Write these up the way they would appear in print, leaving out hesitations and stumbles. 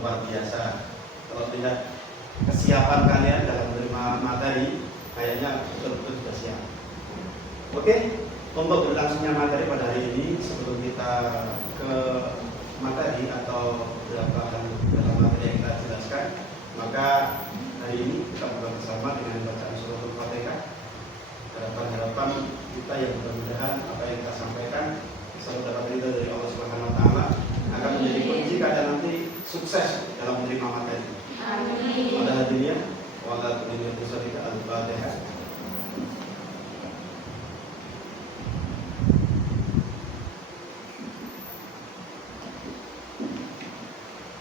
luar biasa. Kalau lihat kesiapan kalian dalam menerima materi, kayaknya betul-betul sudah siap. Oke, untuk berlangsungnya materi pada hari ini, sebelum kita ke materi atau beberapa hal dalam materi yang kita jelaskan, maka hari ini kita buka bersama dengan bacaan surah Al-Fatihah. Harapan kita yang mudah-mudahan apa yang kita sampaikan selalu dapat ridho dari Allah Subhanahu Wa Taala, akan menjadi kunci kalian nanti sukses dalam menerima materi. Amin. Pada hadirin, wala tu'minu bisyarika al-Fatihah.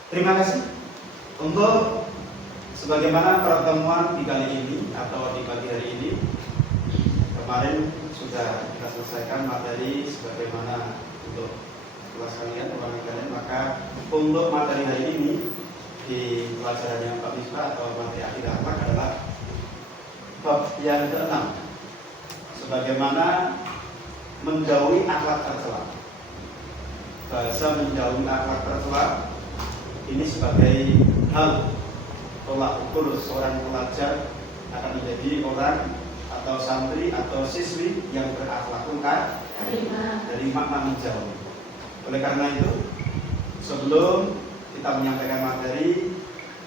Terima kasih untuk sebagaimana pertemuan di kali ini atau di pagi hari ini. Kemarin sudah kita selesaikan materi sebagaimana untuk kelas kalian, ulangan kalian. Maka untuk materi hari ini di pelajaran yang Pak Misbah atau materi akidah akhlak adalah bab yang ke-6, sebagaimana menjauhi akhlak tercela. Bahasa menjauhi akhlak tercela ini sebagai hal tolak ukur seorang pelajar akan menjadi orang atau santri atau siswi yang berakhlakul karimah dari makna menjauhi. Oleh karena itu, sebelum kita menyampaikan materi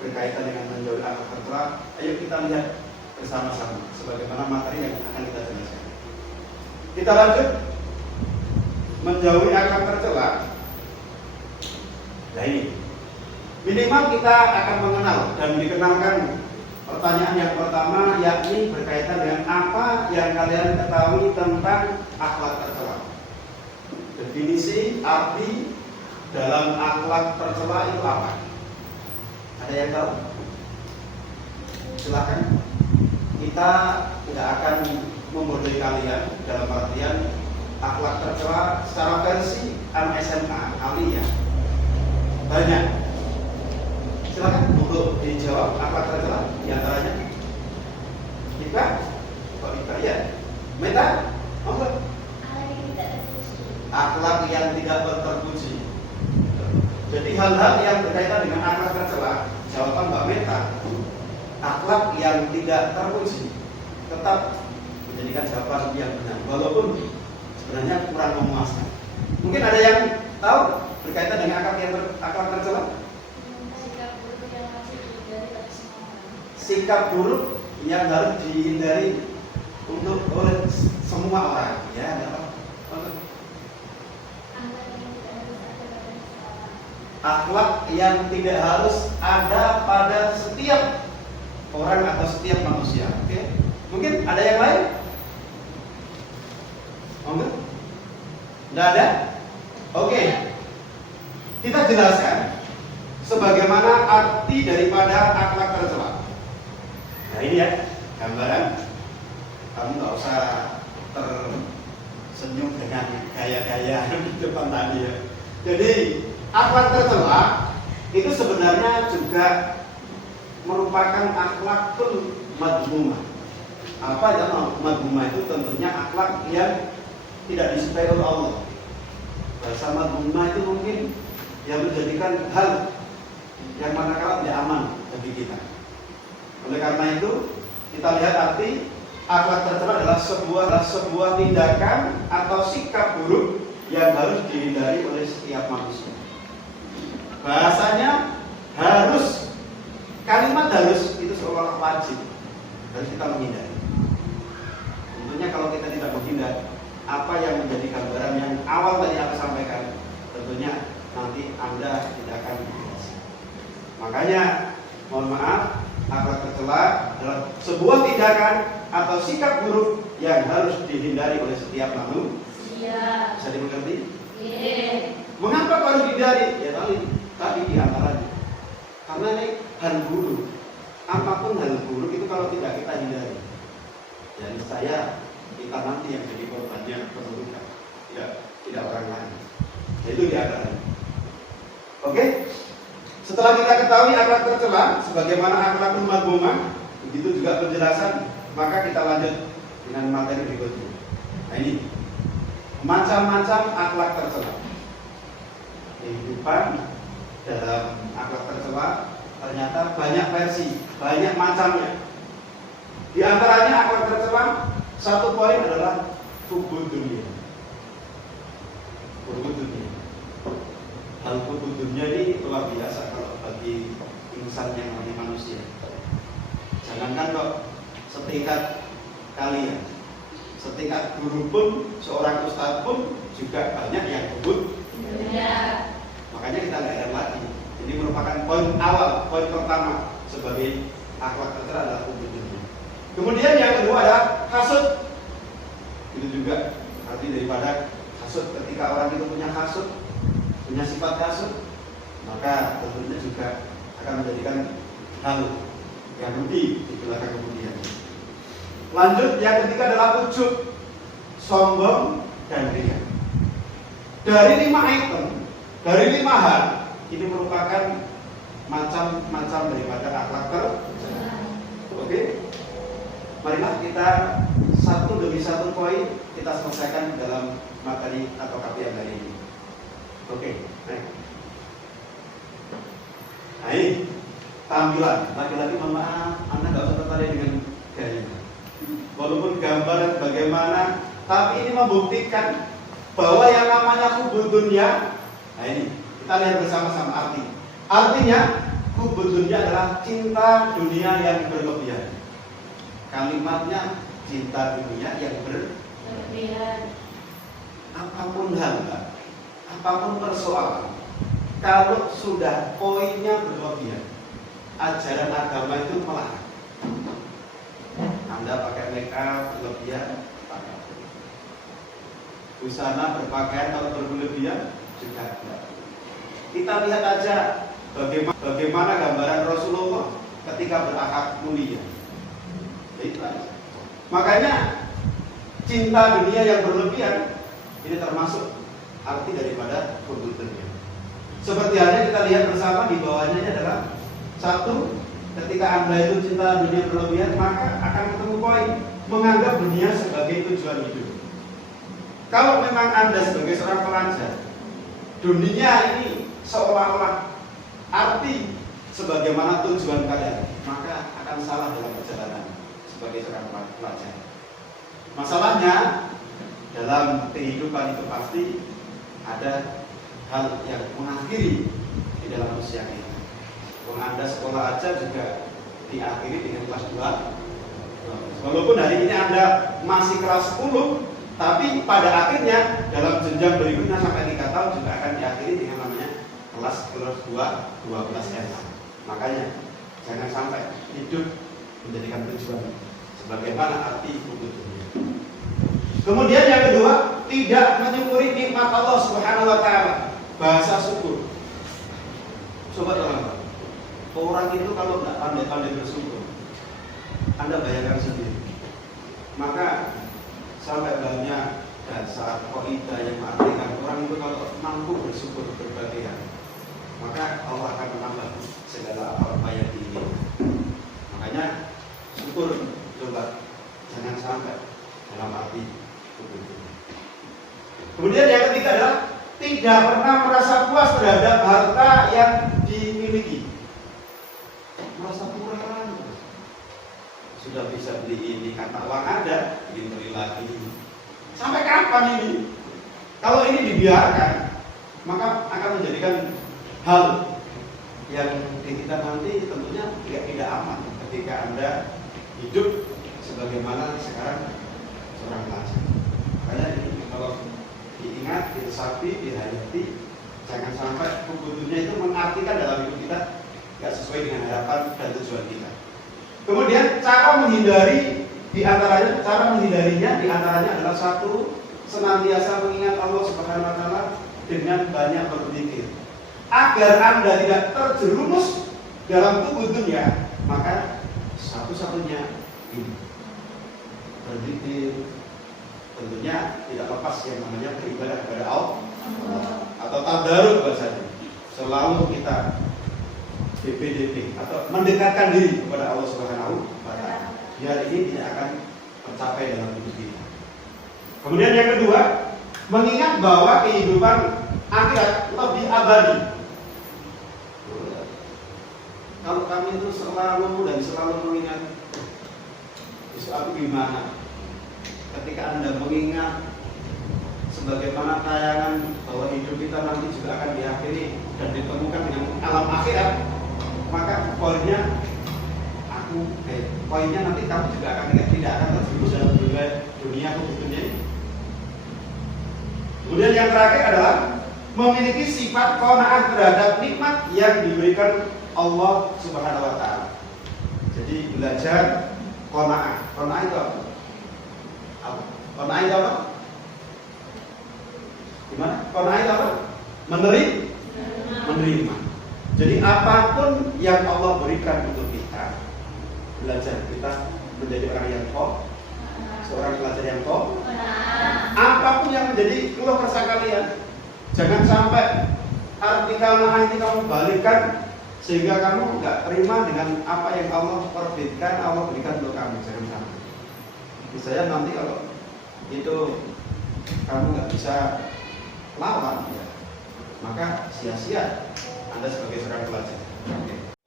berkaitan dengan menjauhi akhlak tercela, ayo kita lihat bersama-sama sebagaimana materi yang akan kita jelaskan. Kita lanjut menjauhi akhlak tercela. Nah ini minimal kita akan mengenal dan dikenalkan pertanyaan yang pertama, yakni berkaitan dengan apa yang kalian ketahui tentang akhlak tercela. Definisi, arti dalam akhlak tercela itu apa? Ada yang tahu? Silakan. Kita tidak akan membodohi kalian dalam artian akhlak tercela secara versi anak SMA aliyah banyak. Silakan untuk dijawab akhlak tercela di antaranya. Kita, Pak Ika, ya. Meta, monggo. Akhlak yang tidak terpuji. Jadi hal-hal yang berkaitan dengan akhlak tercela, jawaban Mbak Meta, akhlak yang tidak terpuji tetap menjadikan jawaban yang benar, walaupun sebenarnya kurang memuaskan. Mungkin ada yang tahu berkaitan dengan akhlak tercela? Sikap buruk yang harus dihindari untuk oleh semua orang, ya, enggak apa-apa. Akhlak yang tidak harus ada pada setiap orang atau setiap manusia. Oke? Mungkin ada yang lain? Enggak? Enggak ada? Oke. Kita jelaskan sebagaimana arti daripada akhlak tercela. Nah ini ya gambaran. Kamu nggak usah tersenyum dengan gaya-gaya di depan tadi ya. Jadi akhlak tercela itu sebenarnya juga merupakan akhlakul madhumah. Apa ya madhumah itu? Tentunya akhlak yang tidak disukai oleh Allah. Bahasa madhumah itu mungkin yang menjadikan hal yang manakala tidak aman bagi kita. Oleh karena itu, kita lihat arti akhlak tercela adalah sebuah tindakan atau sikap buruk yang harus dihindari oleh setiap manusia. Bahasanya harus, kalimat harus itu seolah-olah wajib, harus kita menghindari. Tentunya kalau kita tidak menghindar, apa yang menjadi gambaran yang awal tadi aku sampaikan, tentunya nanti Anda tidak akan berhasil. Makanya, mohon maaf, akhlak tercela adalah sebuah tindakan atau sikap buruk yang harus dihindari oleh setiap manusia. Bisa dimengerti? Yeah. Mengapa harus dihindari? Ya tadi di antaranya. Karena ini hal buruk. Apapun hal buruk itu kalau tidak kita hindari, dan saya kita nanti yang jadi korbannya keburukan, tidak orang lain. Itu di antaranya. Oke? Setelah kita ketahui akhlak tercela sebagaimana akhlakul madhumah, begitu juga penjelasan, maka kita lanjut dengan materi berikutnya. Nah ini macam-macam akhlak tercela. Kehidupan dalam akhlak tercela ternyata banyak versi, banyak macamnya. Di antaranya akhlak tercela, satu poin adalah hubud dunia. Hubud dunia. Hal hubud dunia ini luar biasa kalau bagi insan yang namanya manusia. Jangankan kok setingkat kalian, setingkat guru pun, seorang ustadz pun juga banyak yang hubud dunia. Makanya kita nggak ada lagi. Ini merupakan poin awal, poin pertama sebagai akhlak tercela adalah hubud dunia. Kemudian yang kedua adalah hasud. Itu juga arti daripada hasud. Ketika orang itu punya hasud, punya sifat hasud, maka tentunya juga akan menjadikan hal yang rugi di belakang kemudian. Lanjut, yang ketiga adalah ujub, sombong, dan riya. Dari 5 item, dari 5 hal, ini merupakan macam-macam daripada akhlak tercela. Oke? Marilah kita satu demi satu poin kita selesaikan dalam materi atau kajian hari ini. Oke, baik. Baik, tampilan. Lagi-lagi mohon maaf, Anda nggak usah tertarik dengan gaya. Walaupun gambar bagaimana, tapi ini membuktikan bahwa yang namanya hubud dunia. Nah ini kita lihat bersama-sama artinya hubud dunia adalah cinta dunia yang berlebihan. Kalimatnya cinta dunia yang berlebihan. Apapun hal, apapun persoalan, kalau sudah poinnya berlebihan, ajaran agama itu melarang. Anda pakai make up berlebihan, pakai busana berpakaian kalau berlebihan juga tidak. Kita lihat aja bagaimana gambaran Rasulullah ketika berakhlak mulia. Makanya cinta dunia yang berlebihan ini termasuk arti daripada hubud dunia. Seperti halnya kita lihat bersama di bawahnya adalah satu, ketika Anda itu cinta dunia berlebihan, maka akan ketemu poin menganggap dunia sebagai tujuan hidup. Kalau memang Anda sebagai seorang pelajar, dunia ini seolah-olah arti sebagaimana tujuan kalian, maka akan salah dalam perjalanan sebagai seorang pelajar. Masalahnya dalam kehidupan itu pasti ada hal yang mengakhiri di dalam usia kita. Anda sekolah aja juga diakhiri dengan kelas 2. Walaupun hari ini Anda masih kelas 10, tapi pada akhirnya dalam jenjang berikutnya sampai 3 tahun juga akan diakhiri dengan namanya kelas 2, 12 SMA. Makanya jangan sampai hidup menjadikan tujuan sebagaimana arti hubud dunia. Kemudian yang kedua, tidak menyukuri nikmat Allah Subhanahu wa taala. Bahasa syukur. Coba teman-teman. Orang itu kalau tidak pandai-pandai bersyukur, Anda bayangkan sendiri. Maka sampai banyak dasar kaidah yang mengartikan orang itu kalau mampu bersyukur berbagai hal, maka Allah akan menambah segala apa yang diinginkan. Makanya syukur coba jangan sampai dalam arti syukur. Kemudian yang ketiga adalah tidak pernah merasa puas terhadap harta yang dimiliki. Merasa kurang, sudah bisa beli ini, kata uang ada, ingin beli lagi. Sampai kapan ini? Kalau ini dibiarkan, maka akan menjadikan hal yang di kita nanti tentunya tidak aman ketika Anda hidup sebagaimana sekarang seorang pelajar. Makanya ini kalau diingat, diresapi, dihayati, jangan sampai hubud dunia itu mengartikan dalam hidup kita tidak sesuai dengan harapan dan tujuan kita. Kemudian cara menghindarinya di antaranya adalah satu, senantiasa mengingat Allah Subhanahu wa taala dengan banyak berzikir. Agar Anda tidak terjerumus dalam hubud dunia, maka satu-satunya ini berzikir. Tentunya tidak lepas yang namanya beribadah kepada Allah atau tadarruk bahasanya. Selalu kita BPDP atau mendekatkan diri kepada Allah Subhanahu wa taala. Biar ini tidak akan tercapai dalam hidup kita. Kemudian yang kedua, mengingat bahwa kehidupan akhirat lebih abadi. kami itu selalu dan selalu mengingat. Aku gimana? Ketika Anda mengingat sebagaimana tayangan bahwa hidup kita nanti juga akan diakhiri dan ditemukan dengan alam akhirat, maka poinnya nanti kamu juga akan ingat, tidak akan terjerumus dalam dunia sebetulnya ini. Kemudian yang terakhir adalah memiliki sifat qanaah terhadap nikmat yang diberikan Allah Subhanahu wa taala. Jadi belajar qanaah. Qanaah itu apa? Qanaah itu apa? Gimana? Qanaah itu apa? Menerima. Jadi apapun yang Allah berikan untuk kita, belajar kita menjadi orang yang seorang pelajar yang apapun yang menjadi keluh kesah kalian, jangan sampai arti qanaah ini kamu balikkan sehingga kamu nggak terima dengan apa yang Allah terbitkan, Allah berikan untuk kamu. Jangan sampai. Misalnya nanti kalau itu kamu nggak bisa lawan, ya, maka sia-sia Anda sebagai seorang pelajar.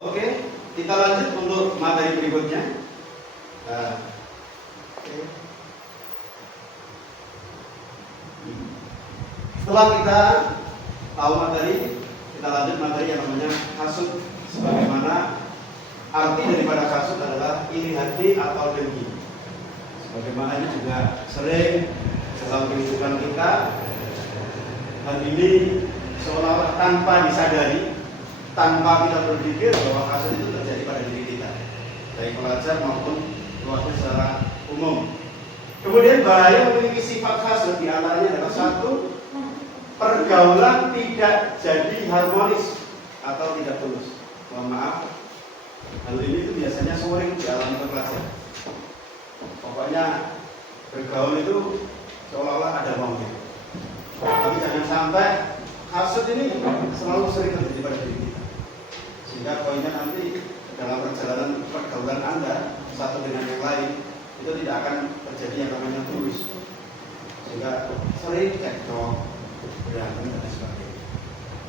Oke, kita lanjut untuk materi berikutnya. Setelah kita tahu materi, kita lanjut materi yang namanya hasud. Sebagaimana arti daripada hasud adalah iri hati atau dengki. Sebagaimana ini juga sering dalam kehidupan kita. Hal ini seolah-olah tanpa disadari, tanpa kita berpikir bahwa hasud itu terjadi pada diri kita, baik pelajar maupun keluarga secara umum. Kemudian bahaya memiliki sifat hasud diantaranya adalah satu, pergaulan tidak jadi harmonis atau tidak tulus. Mohon maaf, hal ini itu biasanya sering dialami oleh pelajar. Pokoknya bergaul itu seolah-olah ada maunya. Tapi jangan sampai hasud ini selalu sering terjadi pada diri kita, sehingga poinnya nanti dalam perjalanan pergaulan Anda satu dengan yang lain itu tidak akan terjadi yang namanya tulus, sehingga sering cekcok, berantem dan sebagainya.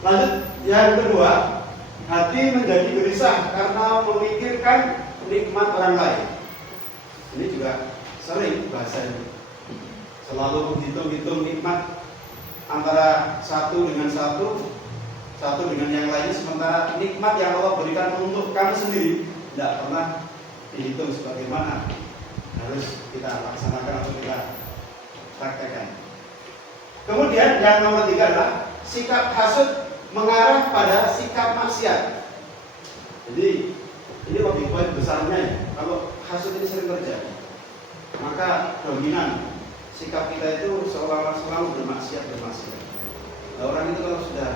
Lanjut, yang kedua, hati menjadi gelisah karena memikirkan nikmat orang lain. Ini juga sering bahasa ini, selalu menghitung-hitung nikmat antara satu dengan yang lainnya, sementara nikmat yang Allah berikan untuk kamu sendiri tidak pernah dihitung sebagaimana harus kita laksanakan atau kita praktekkan. Kemudian yang nomor 3 adalah sikap hasud mengarah pada sikap maksiat. Jadi ini lebih poin besarnya ya. Kalau hasud ini sering terjadi, maka dominan sikap kita itu seolah-olah selalu bermaksiat. Nah, orang itu kalau sudah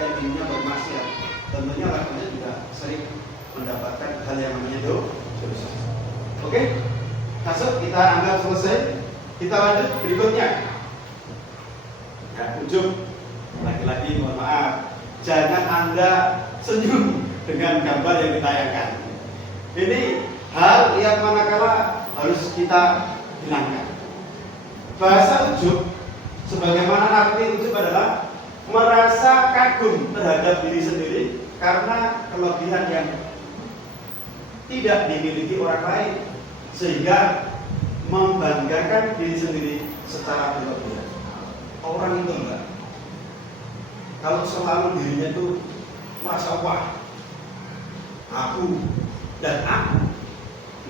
endingnya bermaksiat, tentunya lakunya juga sering mendapatkan hal yang namanya dosa. Oke, hasud kita anggap selesai. Kita lanjut berikutnya. Ya, ujung. Lagi-lagi mohon maaf, jangan Anda senyum dengan gambar yang ditayangkan. Ini hal yang manakala harus kita hilangkan. Bahasa ujub, sebagaimana arti ujub adalah merasa kagum terhadap diri sendiri karena kelebihan yang tidak dimiliki orang lain, sehingga membanggakan diri sendiri secara berlebihan. Orang itu enggak. Kalau selalu dirinya itu merasa wah, aku dan aku,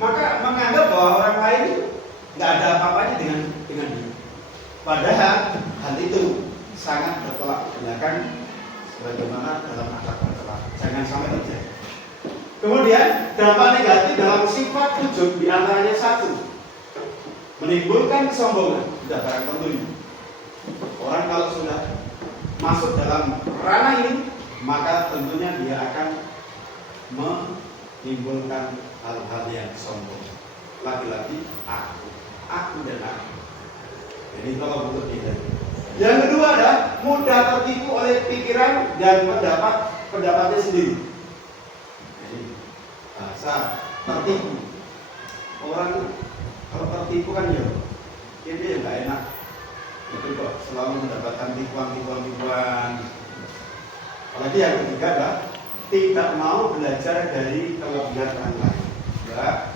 maka menganggap bahwa orang lain itu nggak ada apa-apanya dengan dia. Padahal hal itu sangat bertolak belakang sebagaimana dalam akhlak bertolak. Jangan sampai terjadi. Kemudian dampak negatif dalam sifat ujub diantaranya satu, menimbulkan kesombongan. Sudah barang tentu ini. Orang kalau sudah masuk dalam ranah ini, maka tentunya dia akan menimbulkan hal-hal yang sombong. Lagi-lagi aku dan aku. Jadi tolong untuk tidak. Yang kedua adalah mudah tertipu oleh pikiran dan pendapatnya sendiri. Jadi bahasa tertipu. Orang kalau tertipu kan ya, ini ya nggak enak. Itu kok selalu mendapatkan tipuan. Apalagi yang ketiga adalah tidak mau belajar dari kelebihan orang lain. Enggak,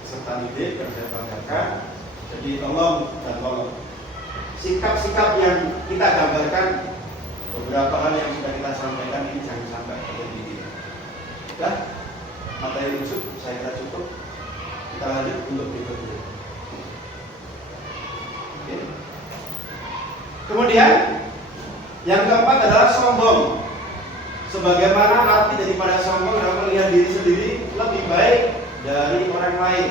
peserta didik kerja banggakan. Jadi tolong dan tolong sikap-sikap yang kita gambarkan, beberapa hal yang sudah kita sampaikan ini jangan sampai terjadi. Sudah, materi khusus saya kira cukup. Kita lanjut untuk berikutnya. Oke. Kemudian yang keempat adalah sombong. Sebagaimana arti daripada sombong adalah melihat diri sendiri lebih baik dari orang lain.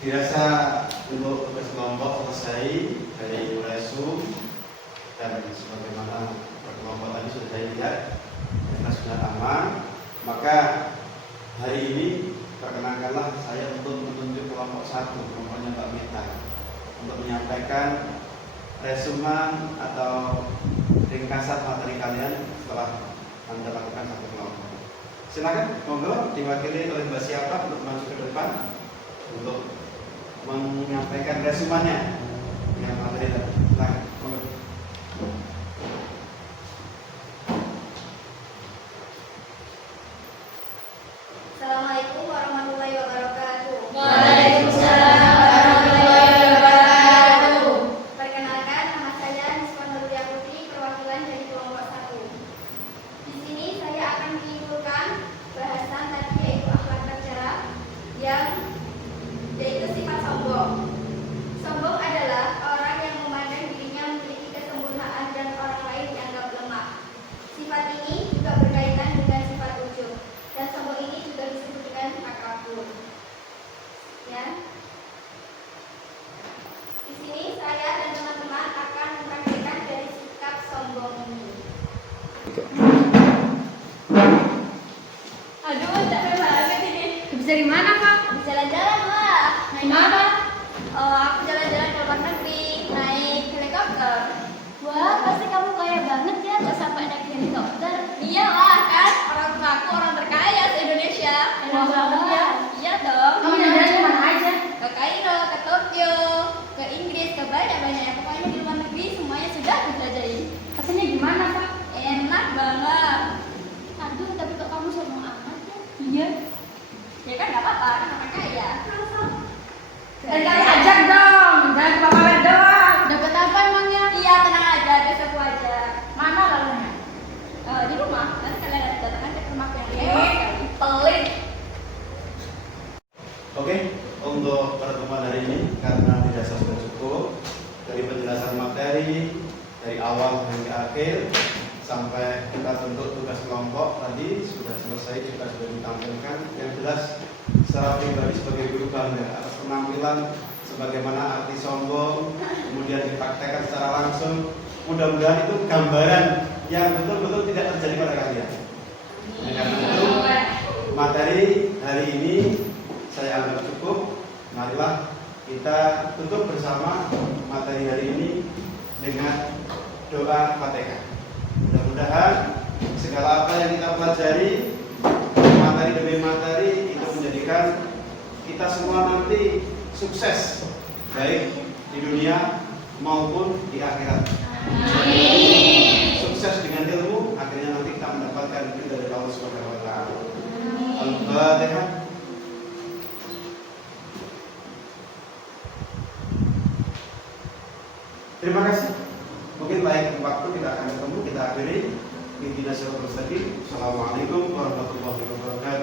Dirasa untuk tugas kelompok selesai dari resum dan sebagaimana kelompok tadi sudah saya lihat kita sudah aman, maka hari ini perkenankanlah saya untuk menunjuk kelompok 1, kelompoknya Mbak Meta, untuk menyampaikan resuman atau ringkasan materi kalian setelah Anda lakukan satu kelompok. Silakan, monggo diwakili oleh Mbak siapa untuk maju ke depan untuk menyampaikan resumannya yang materi tadi. Silakan, monggo. Assalamualaikum warahmatullahi wabarakatuh. Waalaikumsalam warahmatullahi wabarakatuh. Perkenalkan, nama saya Niswa Nuria Putri, perwakilan dari kelompok 1. Di sini saya akan menyimpulkan bahasan tadi, yaitu akhlak tercela, yaitu sifat sombong. Sombong adalah orang yang memandang dirinya memiliki kesempurnaan dan orang lain dianggap lemah. Sifat ini juga berkaitan dengan sifat ujub, dan sombong ini juga disebut dengan takabur. Ya. Di sini saya dan teman-teman akan mempraktikkan dari sikap sombong ini. Aduh, capek banget ini. Bisa di mana, Kak? Habis jalan-jalan lah. Naik mana? Aku jalan-jalan ke luar negeri, naik helikopter. Wah, pasti kamu kaya banget ya, kok sampai naik helikopter. Iyalah kan, orang tuaku orang terkaya di Indonesia. Enak banget ya. Iya dong. Kamu jalan-jalan kemana aja? Ke Kairo, ke Tokyo, ke Inggris, ke banyak-banyak. Pokoknya di luar negeri semuanya sudah aku jelajahi. Rasanya gimana, Kak? Enak banget. Aduh, tapi kok kamu sombong amat ya? Iya. Ya kan nggak apa-apa, kan orang kaya. Kali ajak dong, jangan kepala doang. Dapat apa emangnya? Iya, tenang aja, besok aku aja. Mana lalunya? Di rumah, nanti kalian datang aja ke rumahku yang mewah sekali. Pelit. Oke, untuk pertemuan hari ini karena dirasa sudah cukup dari penjelasan materi dari awal hingga akhir sampai kita bentuk tugas kelompok tadi sudah selesai, kita sudah ditampilkan. Yang jelas secara pribadi sebagai guru bangga atas penampilan sebagaimana arti sombong, kemudian dipraktekkan secara langsung. Mudah-mudahan itu gambaran yang betul-betul tidak terjadi pada kalian. Ya, karena itu materi hari ini saya anggap cukup. Marilah kita tutup bersama materi hari ini dengan doa Fatihah. Mudah-mudahan segala apa yang kita pelajari materi demi materi itu menjadikan kita semua nanti sukses baik di dunia maupun di akhirat. Sukses dengan ilmu, akhirnya nanti kita mendapatkan ridho dari Allah Subhanahu wa taala. Al-Fatihah. Terima kasih. Mungkin lain waktu kita akan ketemu. ihdinas siratal mustaqim. Assalamualaikum warahmatullahi wabarakatuh.